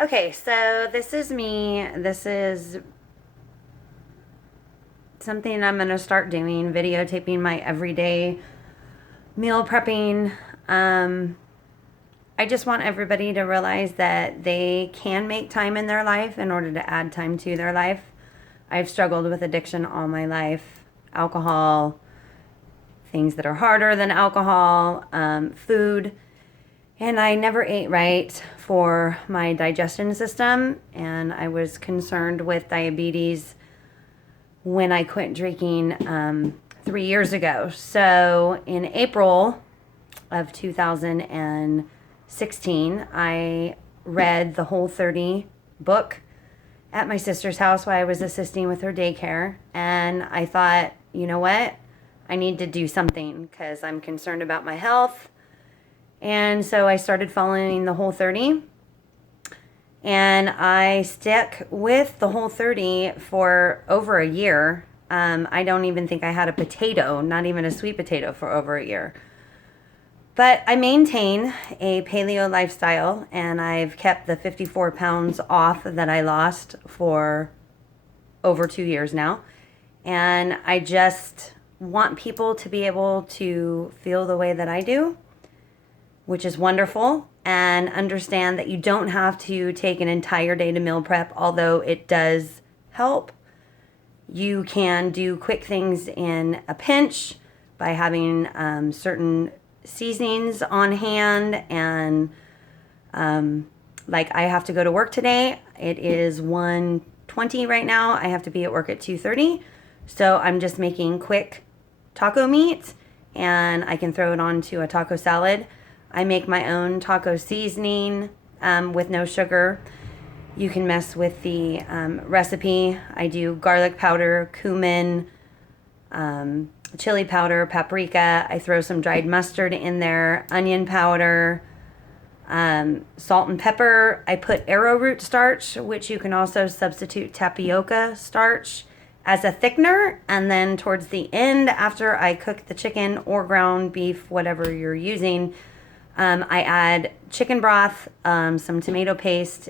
Okay, so this is me. This is something I'm going to start doing, videotaping my everyday meal prepping. I just want everybody to realize that they can make time in their life in order to add time to their life. I've struggled with addiction all my life, alcohol, things that are harder than alcohol, food. And I never ate right for my digestion system, and I was concerned with diabetes when I quit drinking 3 years ago. So in April of 2016, I read the Whole30 book at my sister's house while I was assisting with her daycare, and I thought, you know what? I need to do something because I'm concerned about my health. And so I started following the Whole30, and I stuck with the Whole30 for over a year. I don't even think I had a potato, not even a sweet potato, for over a year. But I maintain a paleo lifestyle, and I've kept the 54 pounds off that I lost for over 2 years now. And I just want people to be able to feel the way that I do, which is wonderful, and understand that you don't have to take an entire day to meal prep, although it does help. You can do quick things in a pinch by having certain seasonings on hand, and like I have to go to work today. It is 1:20 right now. I have to be at work at 2:30, so I'm just making quick taco meat, and I can throw it onto a taco salad. I make my own taco seasoning with no sugar. You can mess with the recipe. I do garlic powder, cumin, chili powder, paprika. I throw some dried mustard in there, onion powder, salt and pepper. I put arrowroot starch, which you can also substitute tapioca starch, as a thickener. And then towards the end, after I cook the chicken or ground beef, whatever you're using, I add chicken broth, some tomato paste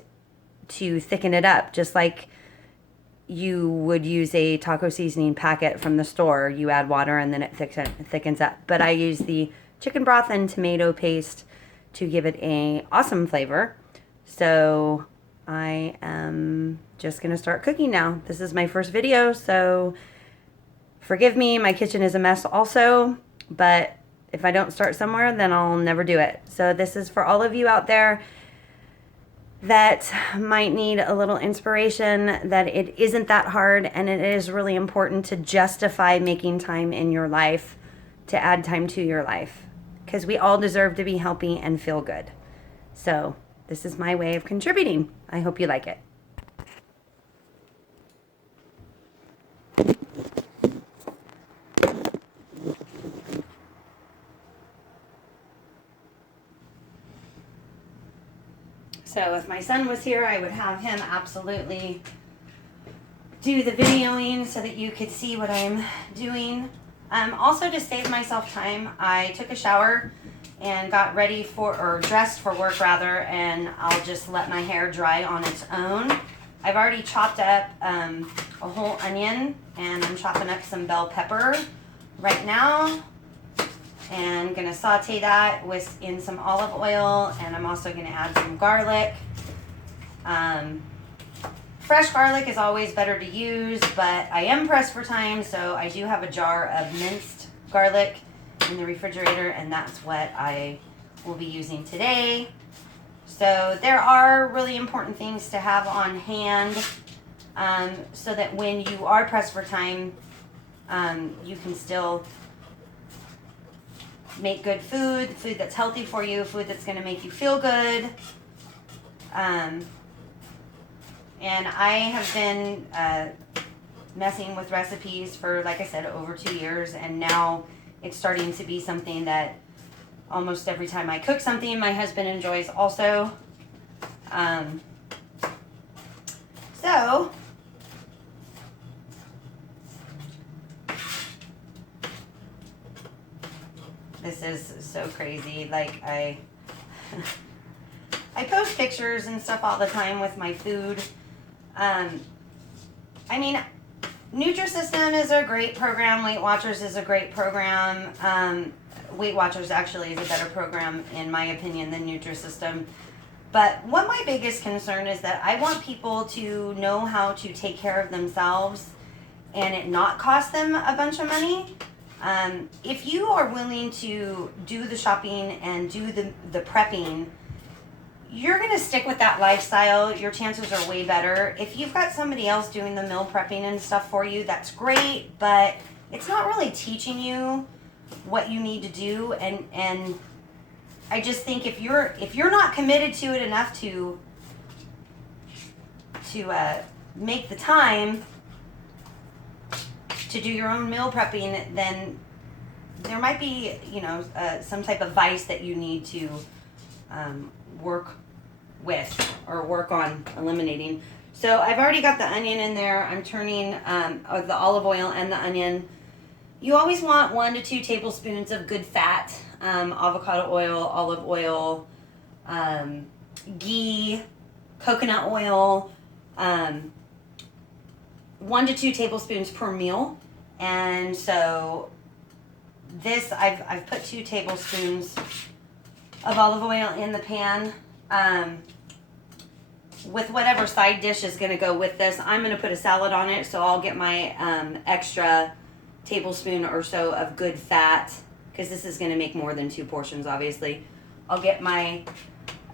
to thicken it up, just like you would use a taco seasoning packet from the store. You add water and then it thickens up. But I use the chicken broth and tomato paste to give it a awesome flavor. So I am just going to start cooking now. This is my first video, so forgive me. My kitchen is a mess also, but if I don't start somewhere, then I'll never do it. So this is for all of you out there that might need a little inspiration, that it isn't that hard, and it is really important to justify making time in your life, to add time to your life, because we all deserve to be healthy and feel good. So this is my way of contributing. I hope you like it. So if my son was here, I would have him absolutely do the videoing so that you could see what I'm doing. Also, to save myself time, I took a shower and got ready for, or dressed for work rather, and I'll just let my hair dry on its own. I've already chopped up a whole onion, and I'm chopping up some bell pepper right now. And I'm gonna saute that in some olive oil, and I'm also gonna add some garlic. Fresh garlic is always better to use, but I am pressed for time, so I do have a jar of minced garlic in the refrigerator, and that's what I will be using today. So there are really important things to have on hand, so that when you are pressed for time, you can still make good food that's healthy for you, food that's going to make you feel good. And I have been messing with recipes for, like I said, over 2 years, and now it's starting to be something that almost every time I cook something, my husband enjoys also. So this is so crazy. Like I I post pictures and stuff all the time with my food. I mean, Nutrisystem is a great program. Weight Watchers is a great program. Weight Watchers actually is a better program, in my opinion, than Nutrisystem. But what my biggest concern is that I want people to know how to take care of themselves and it not cost them a bunch of money. If you are willing to do the shopping and do the prepping, you're going to stick with that lifestyle. Your chances are way better. If you've got somebody else doing the meal prepping and stuff for you, that's great, but it's not really teaching you what you need to do. And I just think if you're not committed to it enough to make the time to do your own meal prepping, then there might be, some type of vice that you need to work with or work on eliminating. So I've already got the onion in there. I'm turning the olive oil and the onion. You always want 1 to 2 tablespoons of good fat, avocado oil, olive oil, ghee, coconut oil, 1 to 2 tablespoons per meal. And so this, I've put 2 tablespoons of olive oil in the pan. With whatever side dish is going to go with this, I'm going to put a salad on it, so I'll get my extra tablespoon or so of good fat, because this is going to make more than 2 portions, obviously. I'll get my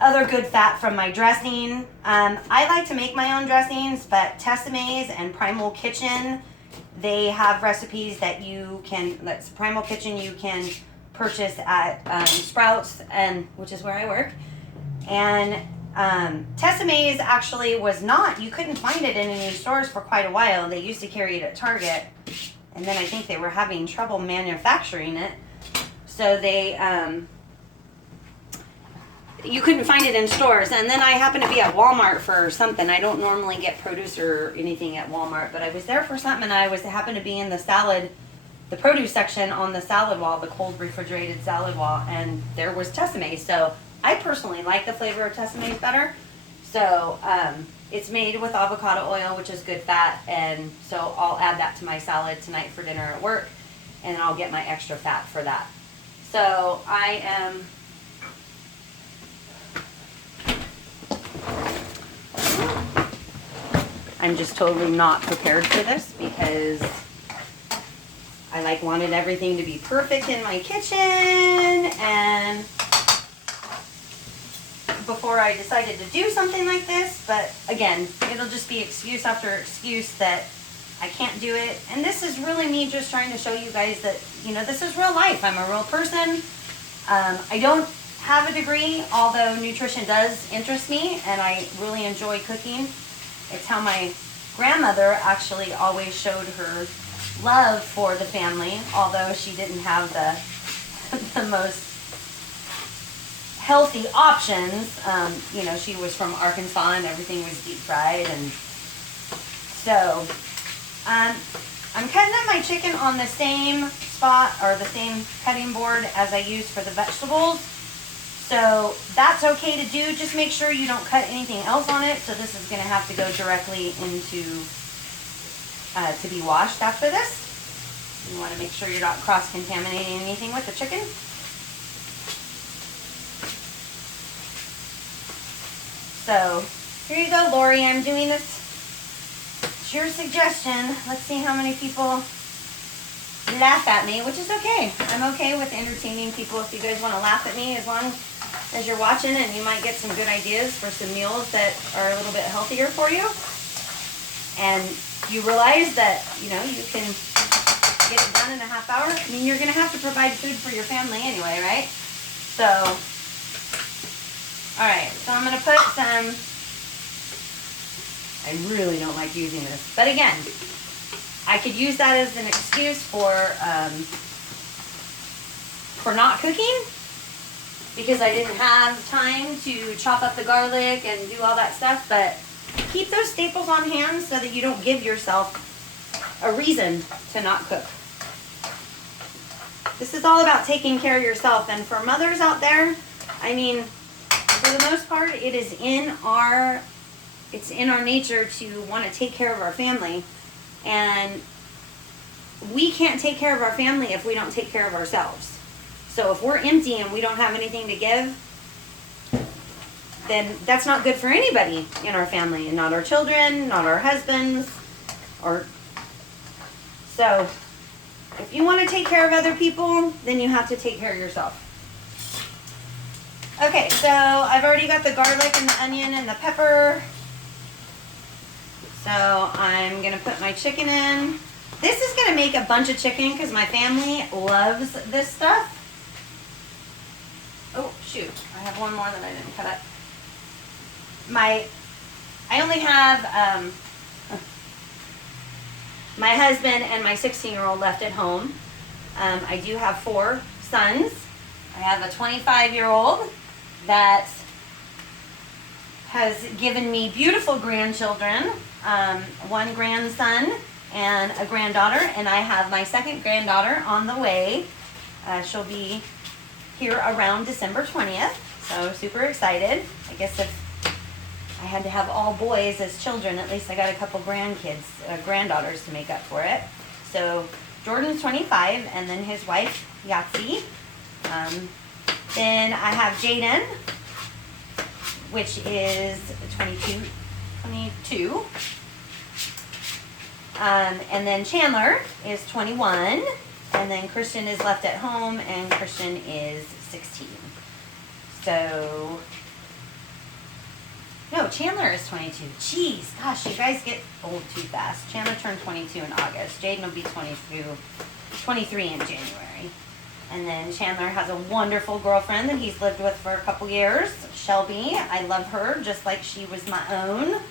other good fat from my dressing. I like to make my own dressings, but Tessemae's and Primal Kitchen, they have recipes that that's Primal Kitchen you can purchase at Sprouts, which is where I work. And Tessemae's actually was not, you couldn't find it in any stores for quite a while. They used to carry it at Target, and then I think they were having trouble manufacturing it. So you couldn't find it in stores. And then I happened to be at Walmart for something. I don't normally get produce or anything at Walmart, but I was there for something, and I happened to be in the produce section on the salad wall, the cold refrigerated salad wall, and there was Tessemae. So I personally like the flavor of Tessemae better. So it's made with avocado oil, which is good fat, and so I'll add that to my salad tonight for dinner at work, and I'll get my extra fat for that. So I'm just totally not prepared for this because I wanted everything to be perfect in my kitchen, and before I decided to do something like this, but again, it'll just be excuse after excuse that I can't do it. And this is really me just trying to show you guys that, this is real life. I'm a real person. I don't have a degree, although nutrition does interest me, and I really enjoy cooking. It's how my grandmother actually always showed her love for the family, although she didn't have the most healthy options. She was from Arkansas and everything was deep fried, and so I'm cutting up my chicken on the same spot or the same cutting board as I used for the vegetables. So that's okay to do. Just make sure you don't cut anything else on it. So this is going to have to go directly into to be washed after this. You want to make sure you're not cross-contaminating anything with the chicken. So here you go, Lori. I'm doing this. It's your suggestion. Let's see how many people laugh at me, which is okay. I'm okay with entertaining people. If you guys want to laugh at me, as long as you're watching, and you might get some good ideas for some meals that are a little bit healthier for you. And you realize that, you can get it done in a half hour. I mean, you're going to have to provide food for your family anyway, right? So, all right. So I'm going to put some, I really don't like using this. But again, I could use that as an excuse for not cooking, because I didn't have time to chop up the garlic and do all that stuff. But keep those staples on hand so that you don't give yourself a reason to not cook. This is all about taking care of yourself. And for mothers out there, I mean, for the most part, it's in our nature to want to take care of our family, and we can't take care of our family if we don't take care of ourselves. So if we're empty and we don't have anything to give, then that's not good for anybody in our family, and not our children, not our husbands, or so if you want to take care of other people, then you have to take care of yourself. Okay, so I've already got the garlic and the onion and the pepper. So I'm going to put my chicken in. This is going to make a bunch of chicken because my family loves this stuff. Oh, shoot. I have one more that I didn't cut up. I only have my husband and my 16-year-old left at home. I do have 4 sons. I have a 25-year-old that has given me beautiful grandchildren, 1 grandson and a granddaughter, and I have my 2nd granddaughter on the way. She'll be here around December 20th, so super excited. I guess if I had to have all boys as children, at least I got a couple granddaughters to make up for it. So Jordan's 25, and then his wife, Yahtzee. Then I have Jaden, which is 22. And then Chandler is 21, and then Christian is left at home, and Christian is 16. So, no, Chandler is 22. Jeez, gosh, you guys get old too fast. Chandler turned 22 in August. Jaden will be 23 in January. And then Chandler has a wonderful girlfriend that he's lived with for a couple years, Shelby. I love her just like she was my own.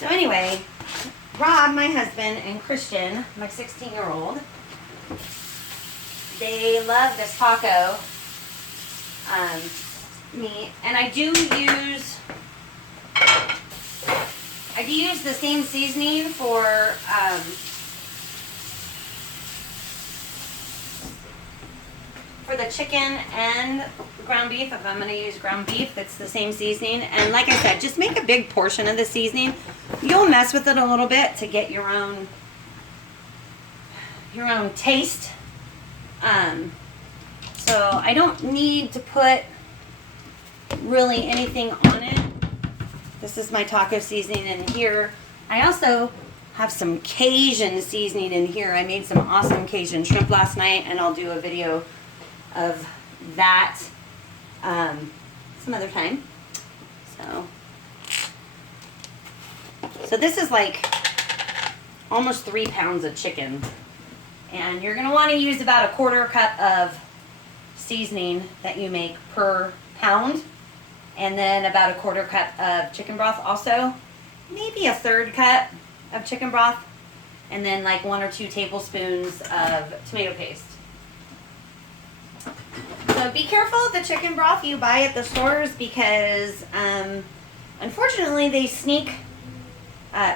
So anyway, Rob, my husband, and Christian, my 16-year-old, they love this taco meat, and I do use the same seasoning for the chicken and ground beef. If I'm going to use ground beef, it's the same seasoning. And like I said, just make a big portion of the seasoning. You'll mess with it a little bit to get your own taste. So I don't need to put really anything on it. This is my taco seasoning in here. I also have some Cajun seasoning in here. I made some awesome Cajun shrimp last night, and I'll do a video of that some other time. So this is like almost 3 pounds of chicken, and you're going to want to use about a 1/4 cup of seasoning that you make per pound, and then about a 1/4 cup of chicken broth also, maybe a 1/3 cup of chicken broth, and then like 1 or 2 tablespoons of tomato paste. So be careful of the chicken broth you buy at the stores, because unfortunately they sneak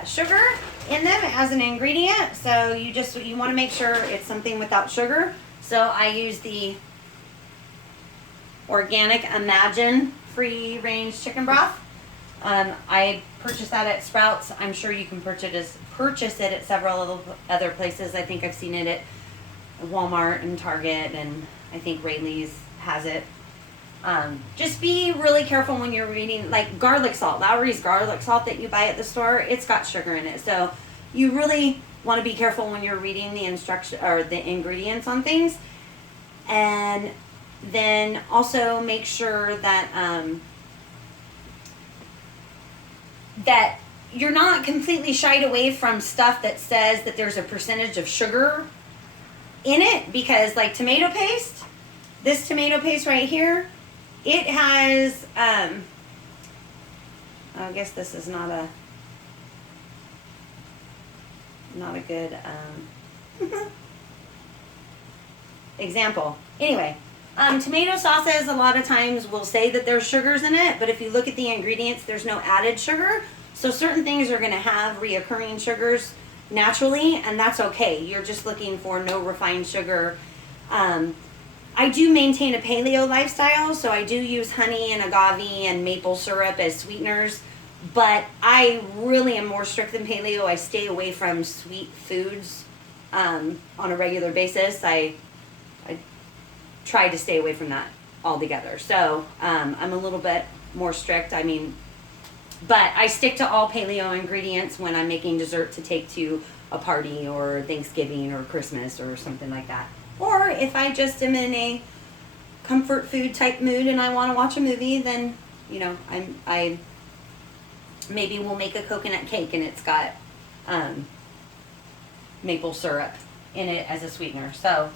sugar in them as an ingredient. So you want to make sure it's something without sugar. So I use the organic Imagine free range chicken broth. I purchased that at Sprouts. I'm sure you can purchase it at several other places. I think I've seen it at Walmart and Target, and I think Rayleigh's has it. Just be really careful when you're reading, like garlic salt, Lowry's garlic salt that you buy at the store, it's got sugar in it. So you really want to be careful when you're reading the instruction or the ingredients on things. And then also make sure that that you're not completely shied away from stuff that says that there's a percentage of sugar in it, because like tomato paste, this tomato paste right here, it has I guess this is not a good example. Anyway, tomato sauces a lot of times will say that there's sugars in it, but if you look at the ingredients, there's no added sugar. So certain things are going to have reoccurring sugars naturally, and that's okay. You're just looking for no refined sugar I do maintain a paleo lifestyle, so I do use honey and agave and maple syrup as sweeteners, but I really am more strict than paleo. I stay away from sweet foods on a regular basis. I try to stay away from that altogether. So I'm a little bit more strict. I mean, but I stick to all paleo ingredients when I'm making dessert to take to a party or Thanksgiving or Christmas or something like that. Or if I just am in a comfort food type mood and I want to watch a movie, then, you know, I maybe will make a coconut cake and it's got maple syrup in it as a sweetener. So,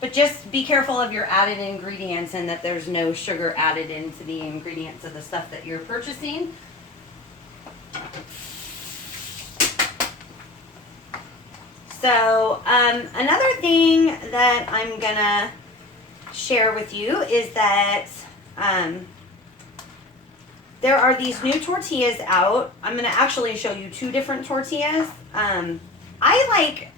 but just be careful of your added ingredients and that there's no sugar added into the ingredients of the stuff that you're purchasing. So another thing that I'm gonna share with you is that there are these new tortillas out. I'm gonna actually show you two different tortillas. I like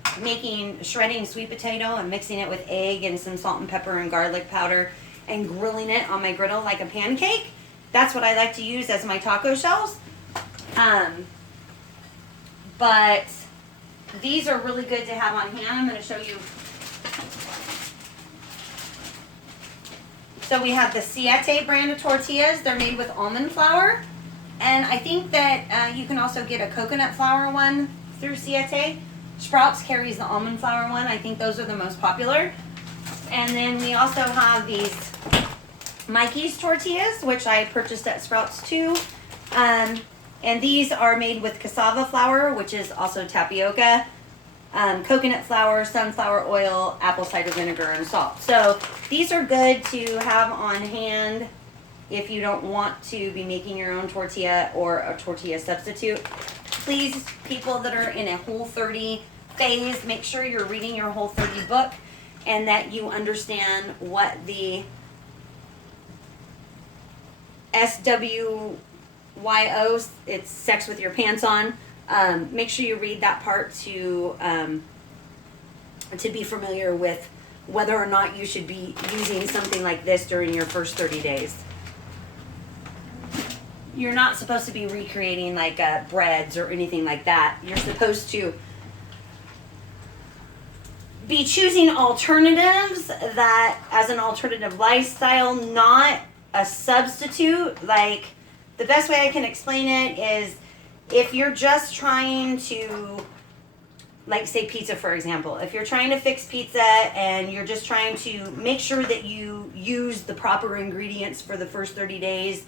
shredding sweet potato and mixing it with egg and some salt and pepper and garlic powder and grilling it on my griddle like a pancake. That's what I like to use as my taco shells. But these are really good to have on hand. I'm going to show you. So we have the Siete brand of tortillas. They're made with almond flour. And I think that you can also get a coconut flour one through Siete. Sprouts carries the almond flour one. I think those are the most popular. And then we also have these Mikey's tortillas, which I purchased at Sprouts too. And these are made with cassava flour, which is also tapioca, coconut flour, sunflower oil, apple cider vinegar, and salt. So these are good to have on hand if you don't want to be making your own tortilla or a tortilla substitute. Please, people that are in a Whole30 phase, make sure you're reading your Whole30 book and that you understand what the SWYO, it's sex with your pants on. Make sure you read that part to be familiar with whether or not you should be using something like this during your first 30 days. You're not supposed to be recreating like breads or anything like that. You're supposed to be choosing alternatives that as an alternative lifestyle, not a substitute. Like, the best way I can explain it is if you're just trying to, like, say pizza, for example. If you're trying to fix pizza and you're just trying to make sure that you use the proper ingredients for the first 30 days,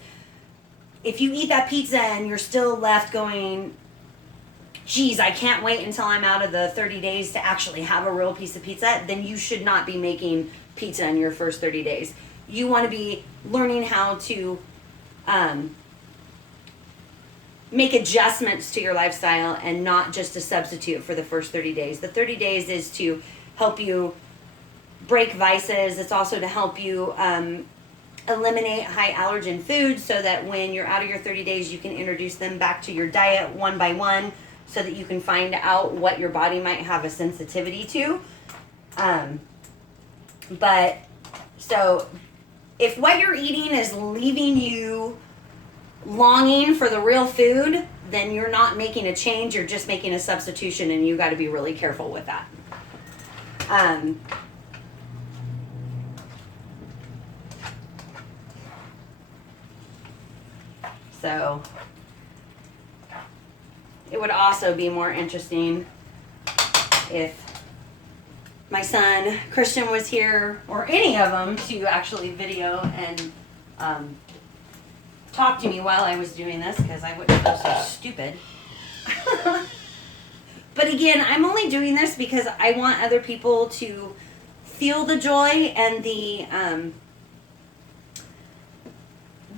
if you eat that pizza and you're still left going, geez, I can't wait until I'm out of the 30 days to actually have a real piece of pizza, then you should not be making pizza in your first 30 days. You want to be learning how to make adjustments to your lifestyle and not just a substitute for the first 30 days. The 30 days is to help you break vices. It's also to help you eliminate high allergen foods so that when you're out of your 30 days, you can introduce them back to your diet one by one so that you can find out what your body might have a sensitivity to. But so if what you're eating is leaving you longing for the real food, then you're not making a change, you're just making a substitution, and you got to be really careful with that. So it would also be more interesting if my son Christian was here, or any of them, to actually video and talk to me while I was doing this, because I wouldn't feel so stupid. But again, I'm only doing this because I want other people to feel the joy and the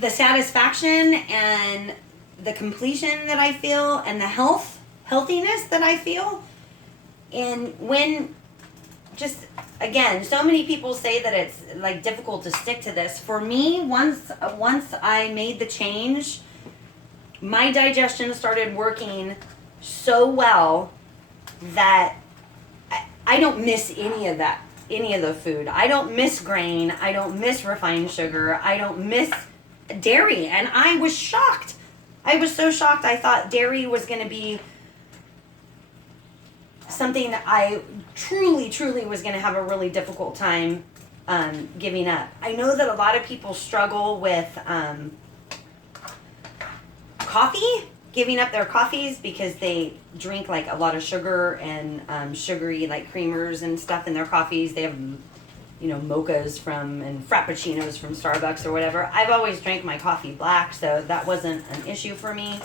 satisfaction and the completion that I feel and the healthiness that I feel. And when, just again, so many people say that it's like difficult to stick to this. For me, once I made the change, my digestion started working so well that I don't miss any of that, any of the food. I don't miss grain. I don't miss refined sugar. I don't miss dairy. And I was shocked. I was so shocked. I thought dairy was going to be something that I truly was going to have a really difficult time giving up. I know that a lot of people struggle with coffee, giving up their coffees because they drink like a lot of sugar and sugary like creamers and stuff in their coffees. They have, you know, mochas from and frappuccinos from Starbucks or whatever. I've always drank my coffee black, so that wasn't an issue for me.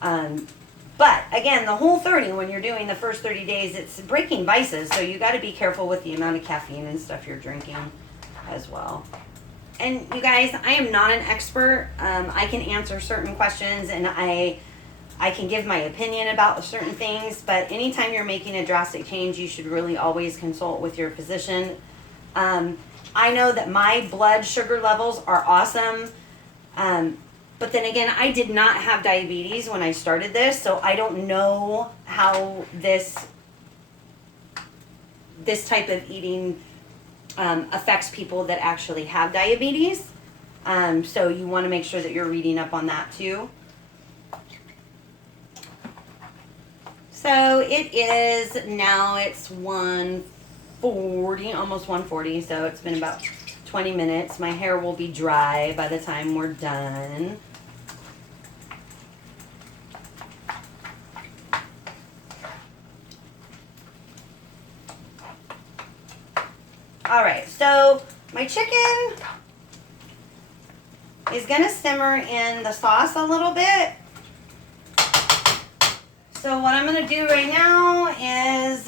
But again, the Whole30, when you're doing the first 30 days, it's breaking vices, so you got to be careful with the amount of caffeine and stuff you're drinking as well. And you guys, I am not an expert. I can answer certain questions and I can give my opinion about certain things, but anytime you're making a drastic change, you should really always consult with your physician. I know that my blood sugar levels are awesome. But then again, I did not have diabetes when I started this, so I don't know how this type of eating affects people that actually have diabetes. So you want to make sure that you're reading up on that too. So it is now, it's 1:40, almost 1:40, so it's been about 20 minutes. My hair will be dry by the time we're done. All right, so my chicken is gonna simmer in the sauce a little bit. So what I'm gonna do right now is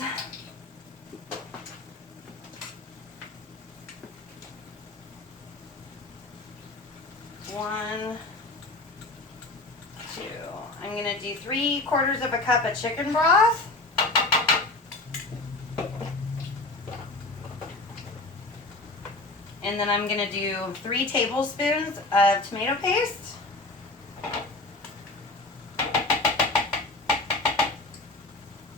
one, two. I'm gonna do 3/4 of a cup of chicken broth. And then I'm gonna do 3 tablespoons of tomato paste.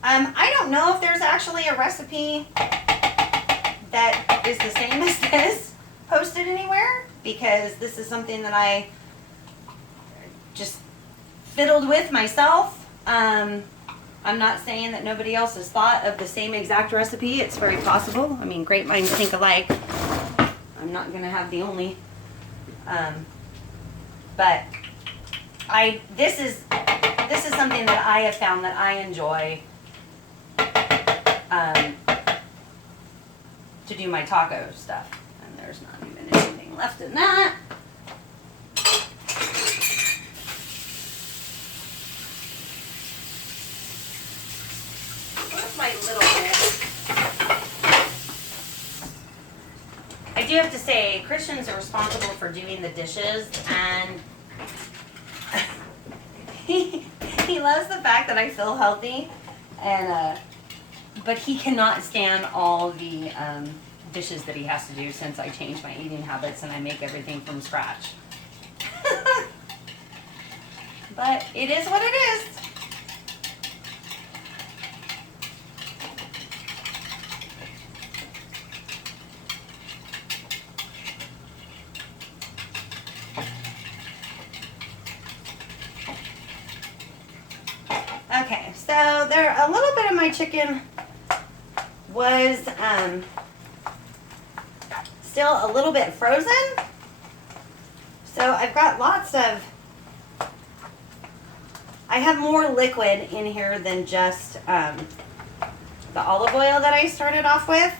I don't know if there's actually a recipe that is the same as this posted anywhere, because this is something that I just fiddled with myself. I'm not saying that nobody else has thought of the same exact recipe. It's very possible. I mean, great minds think alike. I'm not gonna have the only, but this is something that I have found that I enjoy to do my taco stuff. And there's not even anything left in that. Where's my little bit? I do have to say, Christian's are responsible for doing the dishes, and he loves the fact that I feel healthy, and but he cannot stand all the dishes that he has to do since I changed my eating habits and I make everything from scratch. But it is what it is. Okay, so there, a little bit of my chicken was still a little bit frozen. So I've got lots of, I have more liquid in here than just the olive oil that I started off with.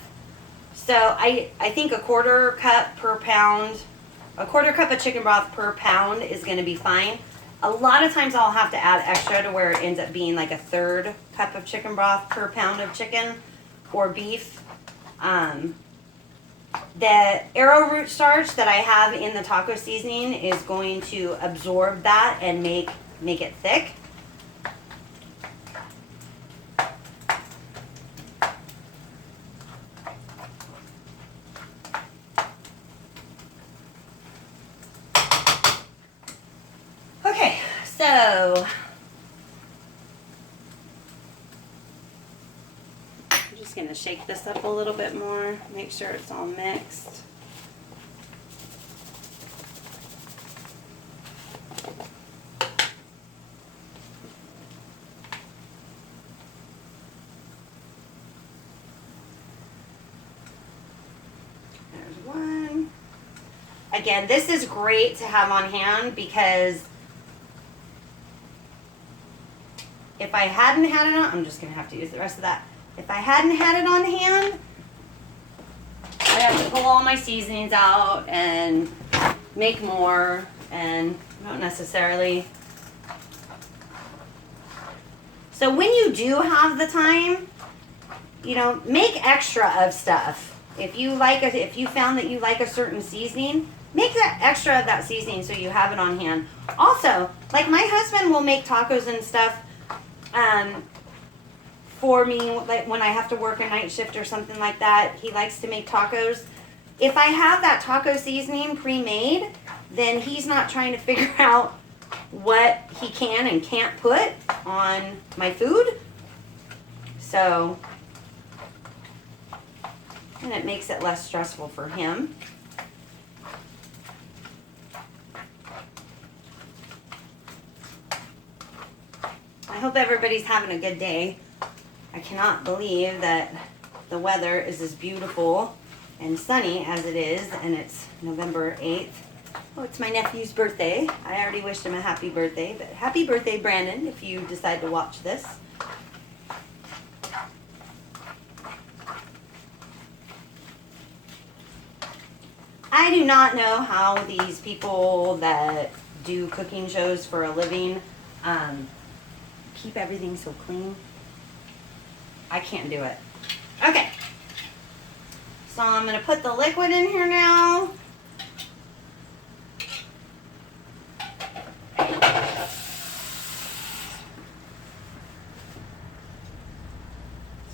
So I think a 1/4 cup per pound, a 1/4 cup of chicken broth per pound is going to be fine. A lot of times I'll have to add extra to where it ends up being like a 1/3 cup of chicken broth per pound of chicken or beef. The arrowroot starch that I have in the taco seasoning is going to absorb that and make it thick. Okay, so I'm just going to shake this up a little bit more, make sure it's all mixed. There's one. Again, this is great to have on hand because if I hadn't had it on, I'm just going to have to use the rest of that. If I hadn't had it on hand, I'd have to pull all my seasonings out and make more, and not necessarily. So when you do have the time, you know, make extra of stuff. If you found that you like a certain seasoning, make that extra of that seasoning so you have it on hand. Also, like my husband will make tacos and stuff for me, like when I have to work a night shift or something like that. He likes to make tacos. If I have that taco seasoning pre-made, then he's not trying to figure out what he can and can't put on my food. So, and it makes it less stressful for him. I hope everybody's having a good day. I cannot believe that the weather is as beautiful and sunny as it is, and it's November 8th. Oh, it's my nephew's birthday. I already wished him a happy birthday, but happy birthday, Brandon, if you decide to watch this. I do not know how these people that do cooking shows for a living keep everything so clean. I can't do it. Okay. So I'm going to put the liquid in here now. It's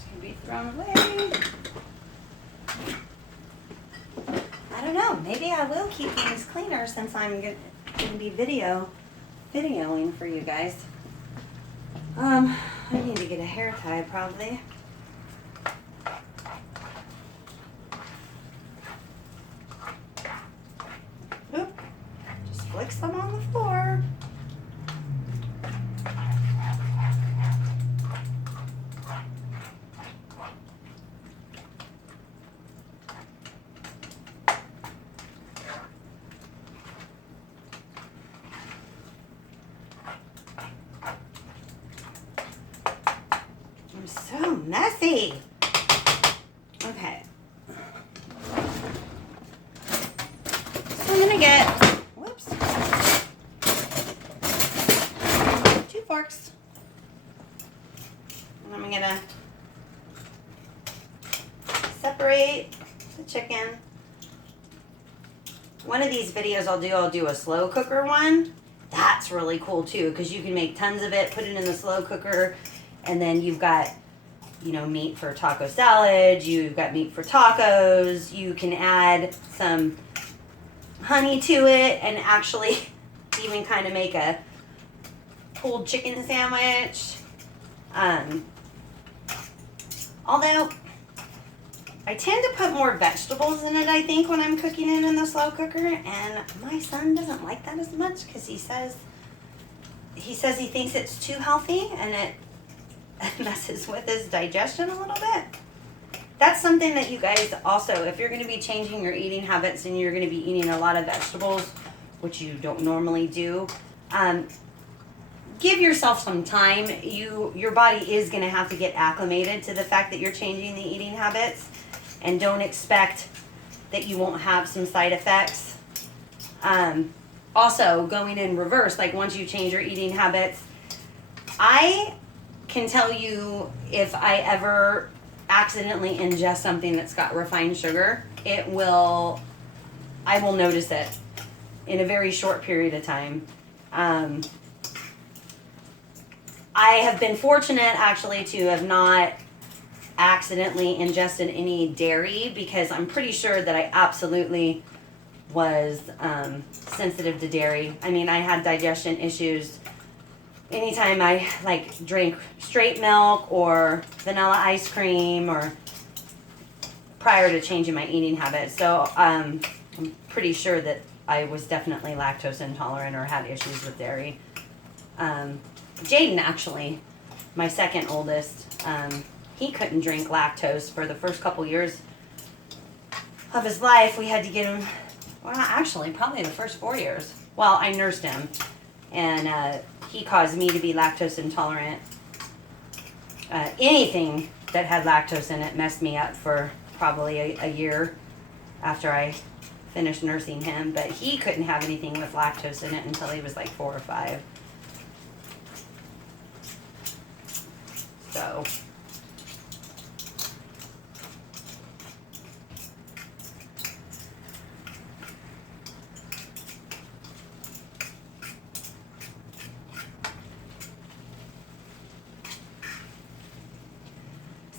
going to be thrown away. I don't know. Maybe I will keep things cleaner since I'm going to be videoing for you guys. I need to get a hair tie probably. Oop. Just flick some on the floor. I'm so messy. Okay. So I'm gonna get, whoops, 2 forks. And I'm gonna separate the chicken. One of these videos I'll do a slow cooker one. That's really cool too, because you can make tons of it, put it in the slow cooker, and then you've got, you know, meat for taco salad, you've got meat for tacos, you can add some honey to it and actually even kind of make a pulled chicken sandwich. Although I tend to put more vegetables in it, I think, when I'm cooking it in the slow cooker, and my son doesn't like that as much because he says he thinks it's too healthy and it messes with his digestion a little bit. That's something that you guys also, if you're going to be changing your eating habits and you're going to be eating a lot of vegetables, which you don't normally do, give yourself some time. Your body is going to have to get acclimated to the fact that you're changing the eating habits, and don't expect that you won't have some side effects. Also, going in reverse, like once you change your eating habits, I can tell you if I ever accidentally ingest something that's got refined sugar, I will notice it in a very short period of time. I have been fortunate actually to have not accidentally ingested any dairy, because I'm pretty sure that I absolutely was sensitive to dairy. I mean, I had digestion issues anytime I drank straight milk or vanilla ice cream or prior to changing my eating habits. So I'm pretty sure that I was definitely lactose intolerant or had issues with dairy. Jaden, actually, my second oldest, he couldn't drink lactose for the first couple years of his life. We had to get him, well, actually, probably the first 4 years. Well, I nursed him, and he caused me to be lactose intolerant. Anything that had lactose in it messed me up for probably a year after I finished nursing him, but he couldn't have anything with lactose in it until he was like 4 or 5. So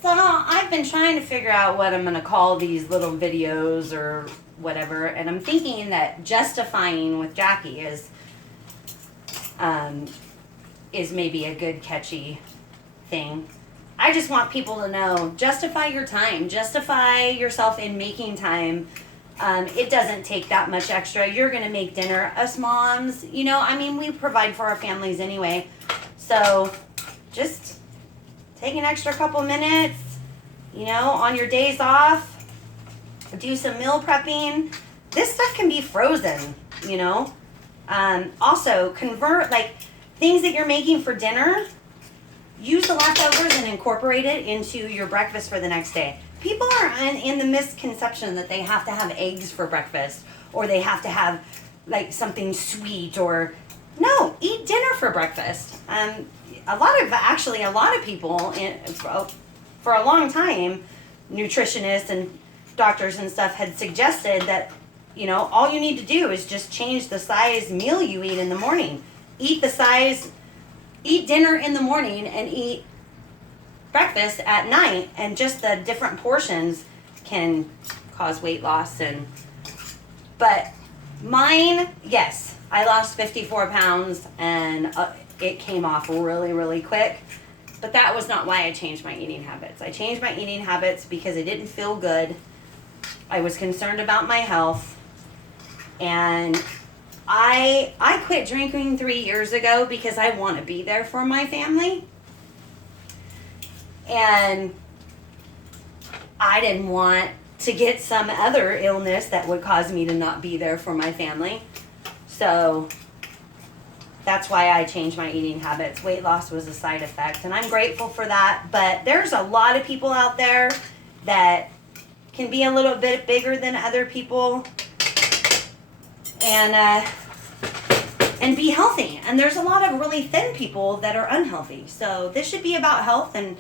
I've been trying to figure out what I'm going to call these little videos or whatever, and I'm thinking that justifying with Jackie is maybe a good catchy thing. I just want people to know, justify your time, justify yourself in making time. It doesn't take that much extra. You're going to make dinner. Us moms, you know, I mean, we provide for our families anyway. So just take an extra couple minutes, you know, on your days off, do some meal prepping. This stuff can be frozen, you know. Also, convert, like, things that you're making for dinner, use the leftovers and incorporate it into your breakfast for the next day. People are in the misconception that they have to have eggs for breakfast, or they have to have, like, something sweet, or no, eat dinner for breakfast. A lot of people for a long time, nutritionists and doctors and stuff had suggested that, you know, all you need to do is just change the size meal you eat in the morning. Eat dinner in the morning and eat breakfast at night, and just the different portions can cause weight loss. But mine, yes, I lost 54 pounds and it came off really, really quick. But that was not why I changed my eating habits. I changed my eating habits because it didn't feel good. I was concerned about my health. And I quit drinking 3 years ago because I want to be there for my family. And I didn't want to get some other illness that would cause me to not be there for my family. So that's why I changed my eating habits. Weight loss was a side effect, and I'm grateful for that. But there's a lot of people out there that can be a little bit bigger than other people and be healthy. And there's a lot of really thin people that are unhealthy. So this should be about health and